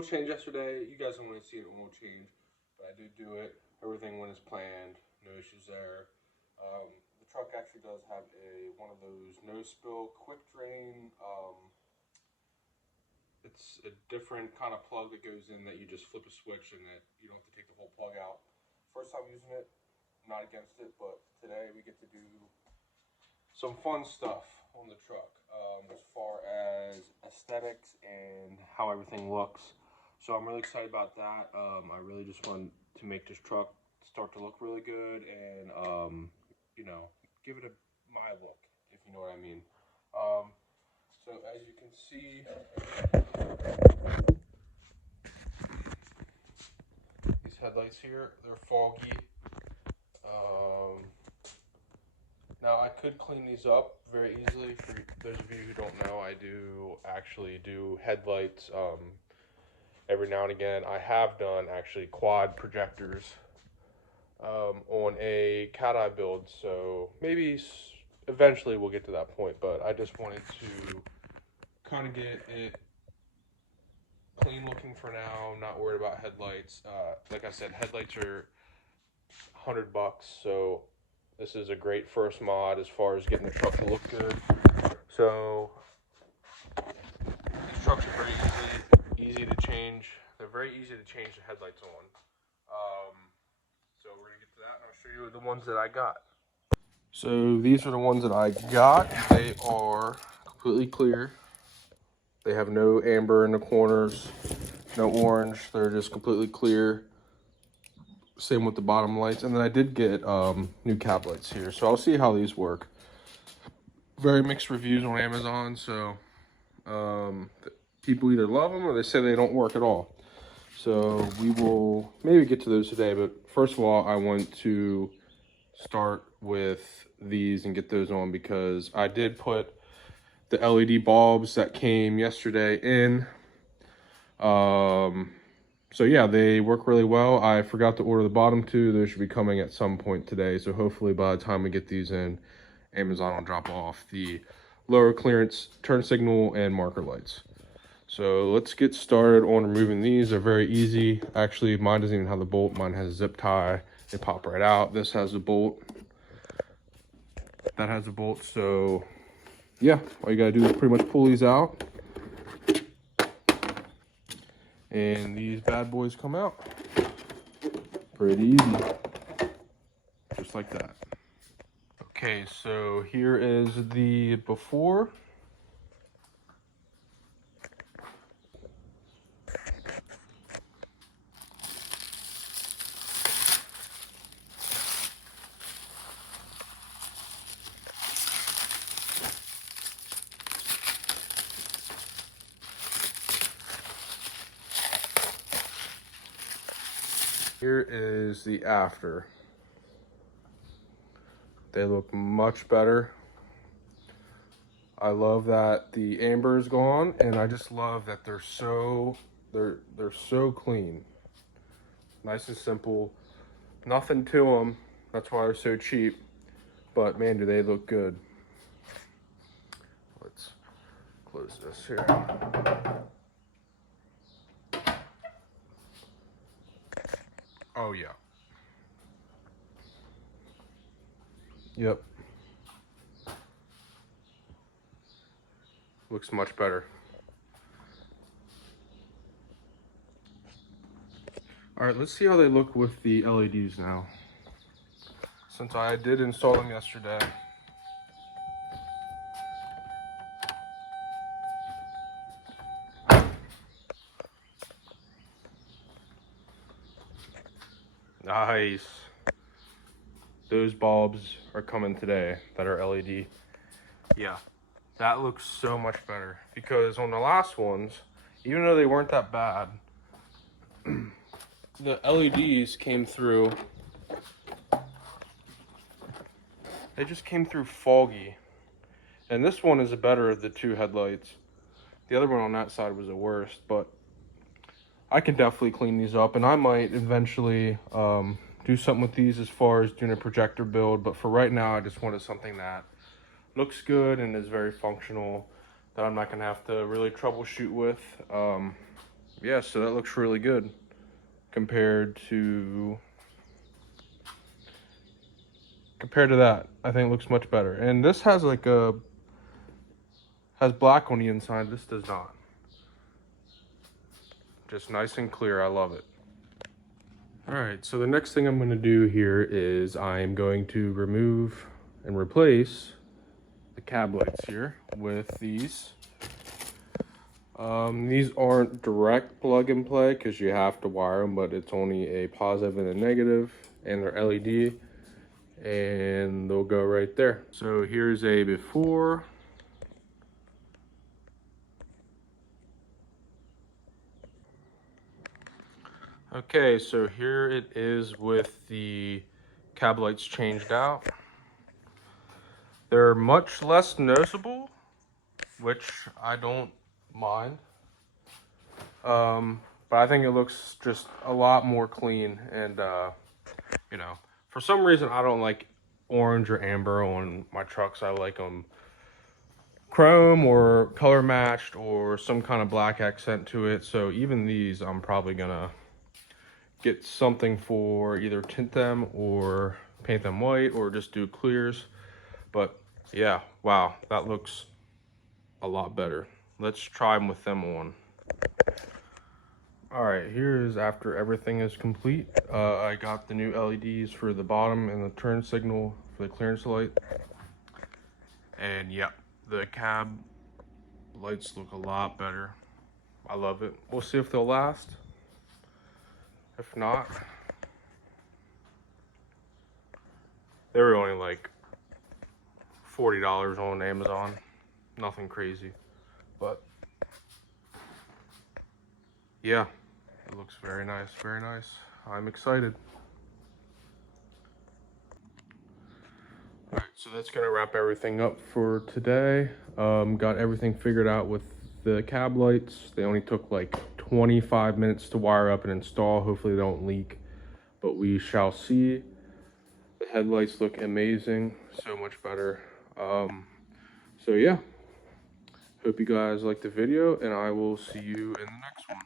oil change yesterday. You guys don't want to see an oil change, but I did do it. Everything went as planned. No issues there. The truck actually does have one of those no spill quick drain. It's a different kind of plug that goes in that you just flip a switch and that you don't have to take the whole plug out. First time using it, not against it, but today we get to do some fun stuff on the truck as far as aesthetics and how everything looks. So I'm really excited about that. I really just want to make this truck start to look really good and you know, give it my look, if you know what I mean. So as you can see, these headlights here, they're foggy. Now I could clean these up very easily. For those of you who don't know, I do actually do headlights every now and again. I have done actually quad projectors on a cat eye build, so maybe eventually we'll get to that point, but I just wanted to kind of get it clean looking for now. I'm not worried about headlights. Like I said, headlights are $100, so this is a great first mod as far as getting the truck to look good. So these trucks are very easy to change. They're very easy to change the headlights on. So we're gonna get to that and I'll show you the ones that I got. So these are the ones that I got. They are completely clear. They have no amber in the corners, no orange. They're just completely clear. Same with the bottom lights. And then I did get new cab lights here. So I'll see how these work. Very mixed reviews on Amazon. So people either love them or they say they don't work at all. So we will maybe get to those today. But first of all, I want to start with these and get those on because I did put the LED bulbs that came yesterday in. So yeah, they work really well. I forgot to order the bottom two. Those should be coming at some point today. So hopefully by the time we get these in, Amazon will drop off the lower clearance turn signal and marker lights. So let's get started on removing these. They're very easy. Actually, mine doesn't even have the bolt. Mine has a zip tie. They pop right out. This has a bolt. That has a bolt. So yeah, all you gotta do is pretty much pull these out. And these bad boys come out pretty easy, just like that. Okay, so here is the before. Here is the after. They look much better. I love that the amber is gone, and I just love that they're so clean. Nice and simple. Nothing to them. That's why they're so cheap. But man, do they look good. Let's close this here. Oh yeah. Yep. Looks much better. All right, let's see how they look with the LEDs now. Since I did install them yesterday. Nice. Those bulbs are coming today that are LED. Yeah, that looks so much better because on the last ones, even though they weren't that bad, the LEDs came through. They just came through foggy. And this one is the better of the two headlights. The other one on that side was the worst, but I can definitely clean these up, and I might eventually do something with these as far as doing a projector build. But for right now, I just wanted something that looks good and is very functional, that I'm not gonna have to really troubleshoot with. yeah, so that looks really good compared to that. I think it looks much better. And this has like has black on the inside. This does not. Just nice and clear. I love it. All right, so the next thing I'm going to do here is I'm going to remove and replace the cab lights here with these. These aren't direct plug and play because you have to wire them, but it's only a positive and a negative, and they're LED, and they'll go right there. So here's a before. Okay, so here it is with the cab lights changed out. They're much less noticeable, which I don't mind. But I think it looks just a lot more clean, and you know, for some reason I don't like orange or amber on my trucks. I like them chrome or color matched or some kind of black accent to it. So even these, I'm probably gonna get something for either tint them or paint them white or just do clears. But yeah, wow, that looks a lot better. Let's try them with them on. All right, here is after everything is complete. I got the new LEDs for the bottom and the turn signal for the clearance light. And yeah, the cab lights look a lot better. I love it. We'll see if they'll last. If not, they were only like $40 on Amazon. Nothing crazy, but yeah, it looks very nice, very nice. I'm excited. All right, so that's gonna wrap everything up for today. Got everything figured out with the cab lights. They only took like 25 minutes to wire up and install. Hopefully they don't leak, but we shall see. The headlights look amazing, so much better. So yeah, hope you guys liked the video, and I will see you in the next one.